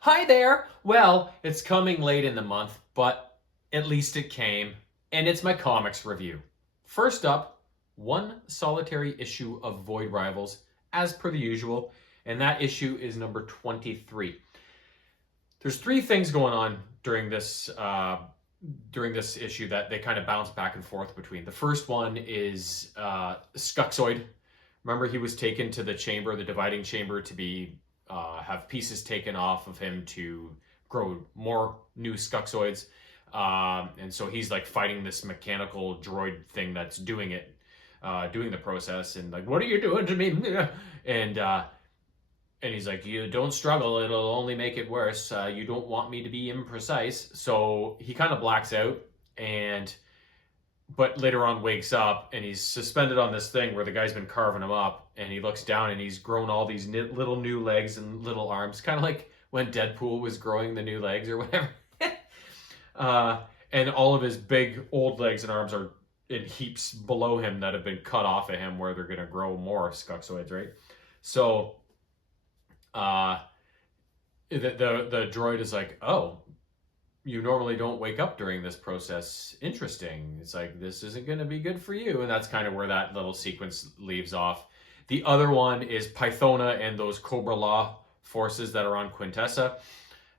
Hi there. Well, it's coming late in the month, but at least it came, and it's my comics review. First up, one solitary issue of Void Rivals, as per the usual, and that issue is number 23. There's three things going on during this issue that they kind of bounce back and forth between. The first one is Skuxoid. Remember, he was taken to the chamber, the dividing chamber, to be have pieces taken off of him to grow more new Skuxoids. And so he's like fighting this mechanical droid thing that's doing it, doing the process, and like, what are you doing to me? And and he's like, you don't struggle, it'll only make it worse. You don't want me to be imprecise. So he kind of blacks out, and but later on wakes up and he's suspended on this thing where the guy's been carving him up, and he looks down and he's grown all these little new legs and little arms, kind of like when Deadpool was growing the new legs or whatever. And all of his big old legs and arms are in heaps below him that have been cut off of him, where they're going to grow more Skuxoids, right? So uh, the droid is like, oh, you normally don't wake up during this process. Interesting. It's like, this isn't going to be good for you. And that's kind of where that little sequence leaves off. The other one is Pythona and those Cobra Law forces that are on Quintessa.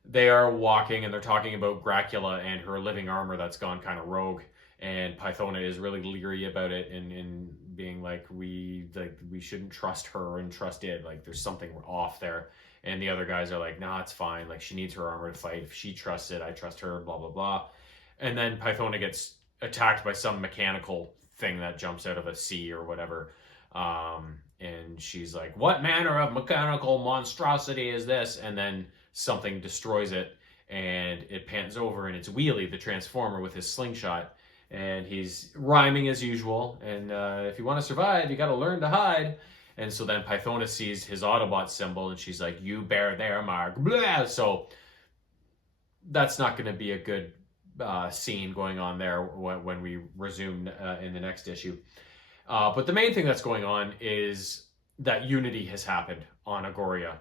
They are walking and they're talking about Gracula and her living armor that's gone kind of rogue. And Pythona is really leery about it, and being like, we shouldn't trust her and trust it. Like, there's something off there. And the other guys are like, nah, it's fine. Like, she needs her armor to fight. If she trusts it, I trust her, blah, blah, blah. And then Pythona gets attacked by some mechanical thing that jumps out of a sea or whatever. And she's like, what manner of mechanical monstrosity is this? And then something destroys it, and it pans over, and it's Wheelie, the Transformer, with his slingshot. And he's rhyming as usual. And if you want to survive, you got to learn to hide. And so then Pythona sees his Autobot symbol, and she's like, you bear their mark. Blah! So that's not going to be a good scene going on there when we resume in the next issue. But the main thing that's going on is that unity has happened on Agoria.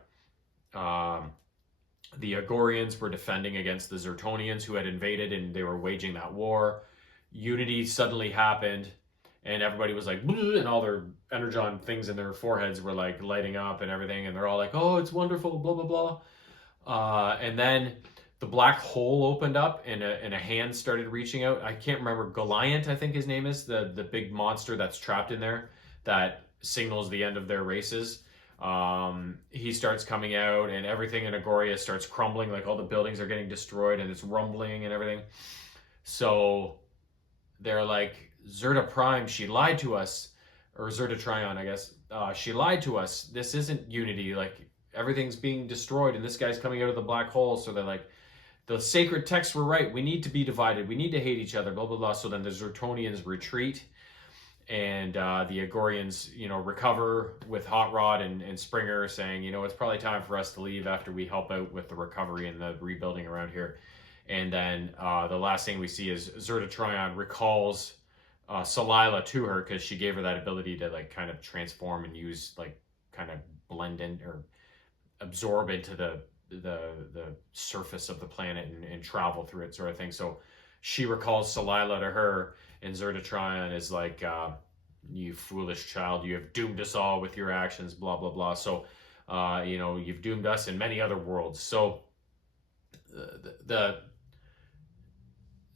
The Agorians were defending against the Zertonians, who had invaded, and they were waging that war. Unity suddenly happened, and everybody was like, and all their energon things in their foreheads were like lighting up and everything, and they're all like, oh, it's wonderful, blah, blah, blah. And then the black hole opened up, and a hand started reaching out. I can't remember, Goliant, I think his name is, the big monster that's trapped in there that signals the end of their races. He starts coming out, and everything in Agoria starts crumbling, like all the buildings are getting destroyed, and it's rumbling and everything. So they're like, Zerta Prime, she lied to us. Or Zerta Trion, I guess. She lied to us. This isn't unity. Like, everything's being destroyed, and this guy's coming out of the black hole. So they're like, the sacred texts were right. We need to be divided. We need to hate each other, blah, blah, blah. So then the Zertonians retreat, and the Agorians, recover with Hot Rod and Springer saying, it's probably time for us to leave after we help out with the recovery and the rebuilding around here. And then the last thing we see is Zerta Trion recalls Salila to her, because she gave her that ability to like kind of transform and use, like, kind of blend in or absorb into the surface of the planet and travel through it, sort of thing. So she recalls Salila to her, and Zerta Trion is like, you foolish child, you have doomed us all with your actions, blah, blah, blah. So, you've doomed us in many other worlds. So the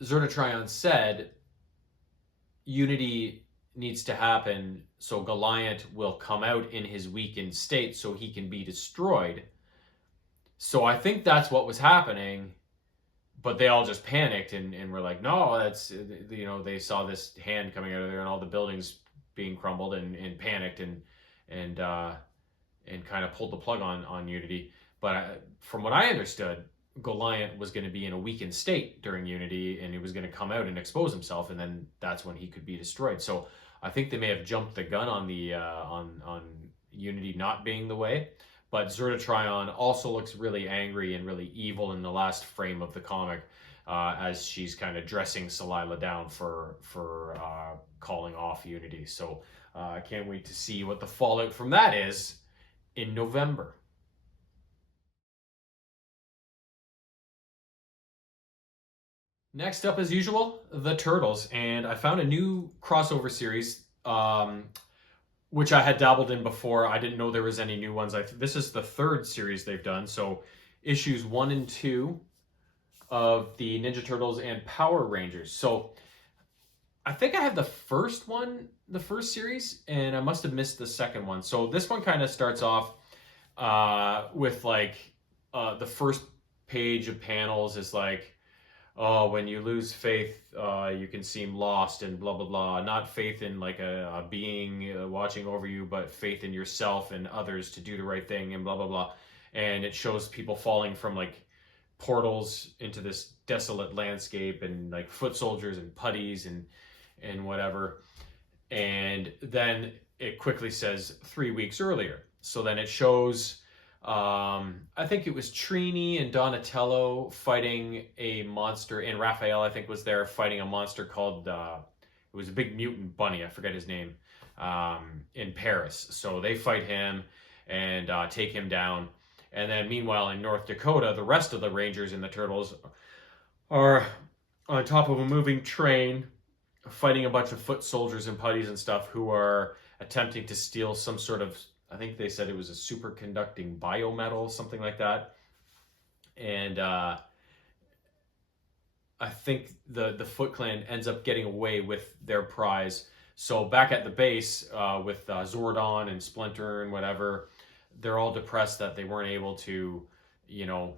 Zerta Trion said, unity needs to happen so Goliant will come out in his weakened state so he can be destroyed. So I think that's what was happening, but they all just panicked and were like, no, that's, they saw this hand coming out of there and all the buildings being crumbled, and panicked and kind of pulled the plug on unity. But from what I understood, Goliant was going to be in a weakened state during Unity, and he was going to come out and expose himself, and then that's when he could be destroyed. So I think they may have jumped the gun on the on Unity not being the way. But Zerta Trion also looks really angry and really evil in the last frame of the comic, as she's kind of dressing Salila down for calling off Unity. So I can't wait to see what the fallout from that is in November. Next up, as usual, the Turtles, and I found a new crossover series, which I had dabbled in before. I didn't know there was any new ones. This is the third series they've done, so issues 1 and 2 of the Ninja Turtles and Power Rangers. So I think I have the first one, the first series, and I must have missed the second one. So this one kind of starts off with like the first page of panels is like, oh, when you lose faith, you can seem lost and blah blah blah. Not faith in like a being watching over you, but faith in yourself and others to do the right thing and blah blah blah. And it shows people falling from like portals into this desolate landscape and like foot soldiers and putties and whatever. And then it quickly says 3 weeks earlier. So then it shows, I think it was Trini and Donatello fighting a monster, and Raphael, I think, was there fighting a monster called, it was a big mutant bunny, I forget his name, in Paris. So they fight him and take him down. And then meanwhile in North Dakota, the rest of the Rangers and the Turtles are on top of a moving train fighting a bunch of foot soldiers and putties and stuff who are attempting to steal some sort of, I think they said it was a superconducting biometal, something like that. And I think the Foot Clan ends up getting away with their prize. So back at the base with Zordon and Splinter and whatever, they're all depressed that they weren't able to, you know,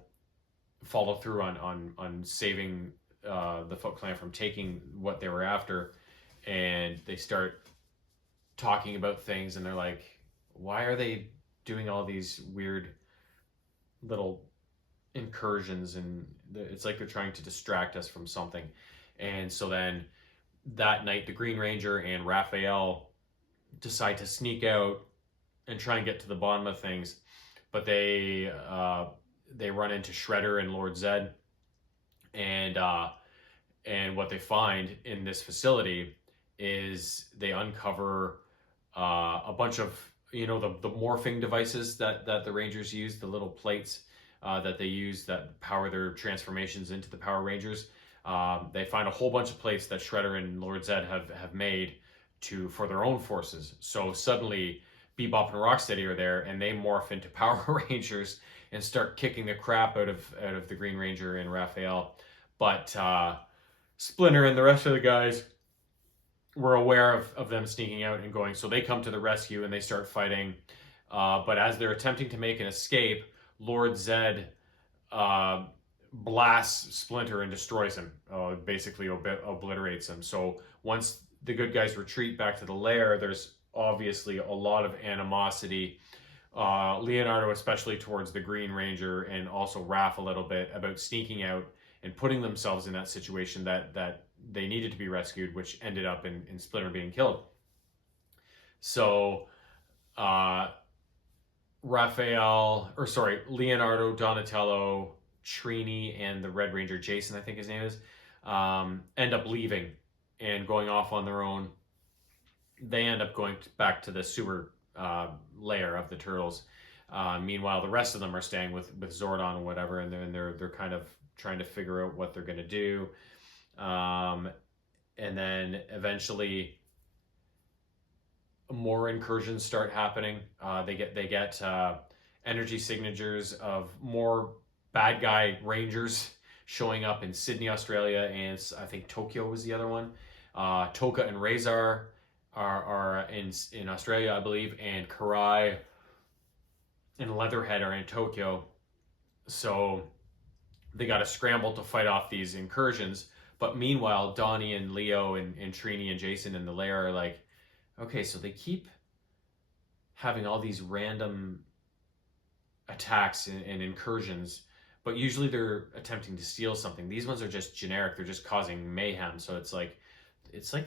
follow through on saving the Foot Clan from taking what they were after. And they start talking about things, and they're like, why are they doing all these weird little incursions? And it's like they're trying to distract us from something. And so then that night, the Green Ranger and Raphael decide to sneak out and try and get to the bottom of things, but they run into Shredder and Lord Zed, and what they find in this facility is they uncover a bunch of, you know, the morphing devices that the Rangers use, the little plates that they use that power their transformations into the Power Rangers. They find a whole bunch of plates that Shredder and Lord Zed have made for their own forces. So suddenly Bebop and Rocksteady are there, and they morph into Power Rangers and start kicking the crap out of the Green Ranger and Raphael. But Splinter and the rest of the guys were aware of them sneaking out and going, so they come to the rescue and they start fighting. But as they're attempting to make an escape, Lord Zed blasts Splinter and destroys him, basically obliterates him. So once the good guys retreat back to the lair, there's obviously a lot of animosity, Leonardo especially towards the Green Ranger, and also Raph a little bit, about sneaking out and putting themselves in that situation that they needed to be rescued, which ended up in Splinter being killed. So Leonardo, Donatello, Trini, and the Red Ranger, Jason, I think his name is, end up leaving and going off on their own. They end up going back to the sewer lair of the Turtles. Meanwhile, the rest of them are staying with Zordon and whatever, and they're kind of trying to figure out what they're going to do. And then eventually more incursions start happening. They get energy signatures of more bad guy Rangers showing up in Sydney, Australia, and I think Tokyo was the other one. Toka and Razor are in Australia, I believe, and Karai and Leatherhead are in Tokyo. So they got to scramble to fight off these incursions. But meanwhile, Donnie and Leo and Trini and Jason in the lair are like, okay, so they keep having all these random attacks and incursions, but usually they're attempting to steal something. These ones are just generic. They're just causing mayhem. So it's like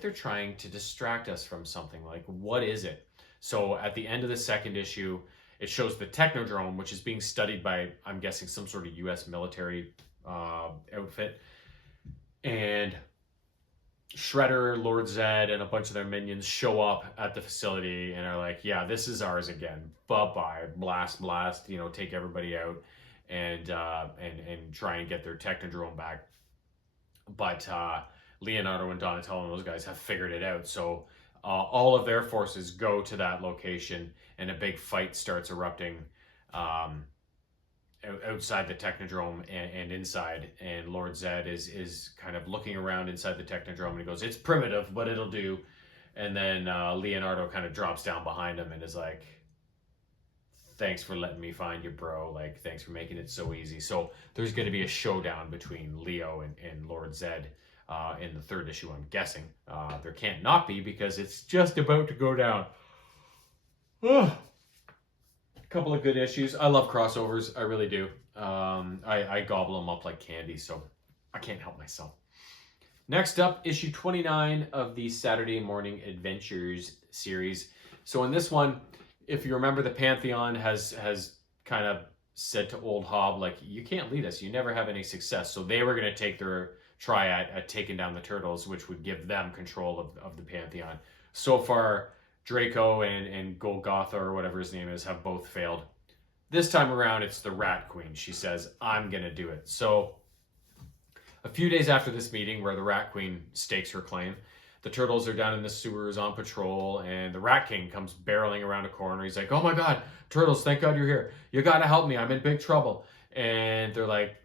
they're trying to distract us from something. Like, what is it? So at the end of the second issue, it shows the Technodrome, which is being studied by, I'm guessing, some sort of U.S. military outfit. And Shredder, Lord Zed, and a bunch of their minions show up at the facility and are like, yeah, this is ours again. Bye-bye. Blast, take everybody out and try and get their Technodrome back. but Leonardo and Donatello and those guys have figured it out. So all of their forces go to that location, and a big fight starts erupting outside the Technodrome and inside. And Lord Zed is kind of looking around inside the Technodrome, and he goes, "It's primitive, but it'll do." And then Leonardo kind of drops down behind him and is like, "Thanks for letting me find you, bro. Like, thanks for making it so easy." So there's going to be a showdown between Leo and Lord Zed in the third issue, I'm guessing. There can't not be, because it's just about to go down. A couple of good issues. I love crossovers. I really do. I gobble them up like candy, so I can't help myself. Next up, issue 29 of the Saturday Morning Adventures series. So in this one, if you remember, the Pantheon has kind of said to Old Hob, like, you can't lead us. You never have any success. So they were going to take their try at taking down the Turtles, which would give them control of the Pantheon. So far, Draco and Golgotha, or whatever his name is, have both failed. This time around, it's the Rat Queen. She says, "I'm going to do it." So a few days after this meeting where the Rat Queen stakes her claim, the Turtles are down in the sewers on patrol, and the Rat King comes barreling around a corner. He's like, "Oh my God, Turtles, thank God you're here. You got to help me. I'm in big trouble." And they're like,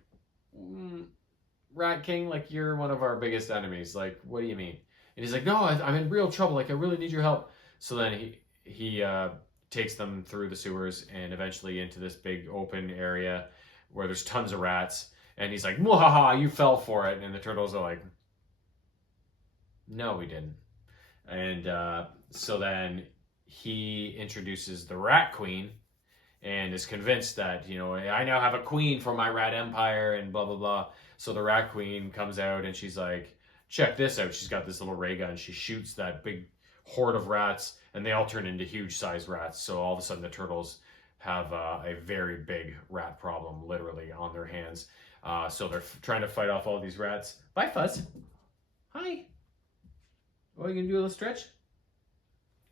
"Rat King, like, you're one of our biggest enemies. Like, what do you mean?" And he's like, "No, I'm in real trouble. Like, I really need your help." So then he takes them through the sewers and eventually into this big open area where there's tons of rats. And he's like, "Mwahaha, you fell for it." And the Turtles are like, "No, we didn't." And so then he introduces the Rat Queen and is convinced that, "I now have a queen for my rat empire," and blah, blah, blah. So the Rat Queen comes out and she's like, "Check this out." She's got this little ray gun. She shoots that big horde of rats, and they all turn into huge sized rats. So all of a sudden the Turtles have a very big rat problem literally on their hands. So they're trying to fight off all these rats. Bye, Fuzz. Hi. Oh, you gonna do a little stretch?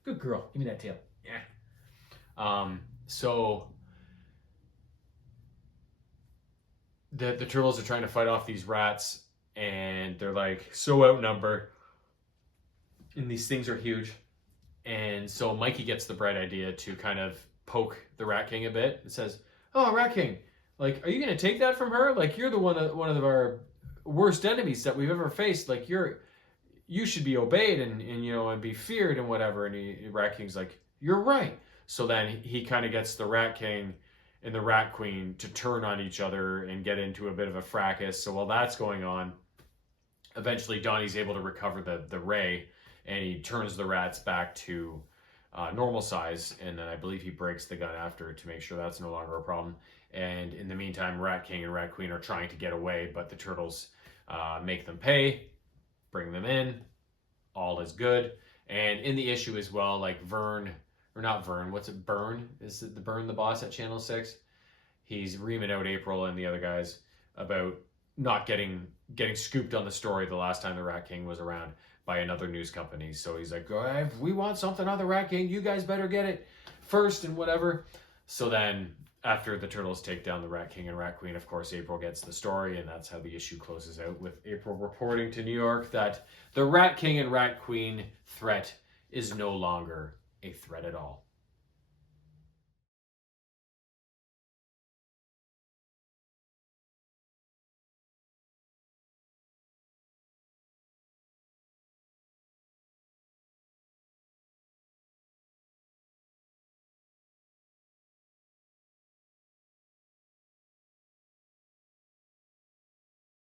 Good girl. Give me that tail. Yeah. So the Turtles are trying to fight off these rats, and they're like so outnumbered. And these things are huge. And so Mikey gets the bright idea to kind of poke the Rat King a bit. It says, "Oh, Rat King, like, are you going to take that from her? Like, you're the one of our worst enemies that we've ever faced. Like, you should be obeyed and be feared and whatever." And Rat King's like, "You're right." So then he kind of gets the Rat King and the Rat Queen to turn on each other and get into a bit of a fracas. So while that's going on, eventually Donnie's able to recover the ray, and he turns the rats back to normal size, and then I believe he breaks the gun after to make sure that's no longer a problem. And in the meantime, Rat King and Rat Queen are trying to get away, but the Turtles make them pay, bring them in. All is good. And in the issue as well, like Burn? Is it the Burn, the boss at Channel 6? He's reaming out April and the other guys about not getting scooped on the story the last time the Rat King was around by another news company. So he's like, "If we want something on the Rat King, you guys better get it first," and whatever. So then after the Turtles take down the Rat King and Rat Queen, of course, April gets the story, and that's how the issue closes out, with April reporting to New York that the Rat King and Rat Queen threat is no longer a threat at all.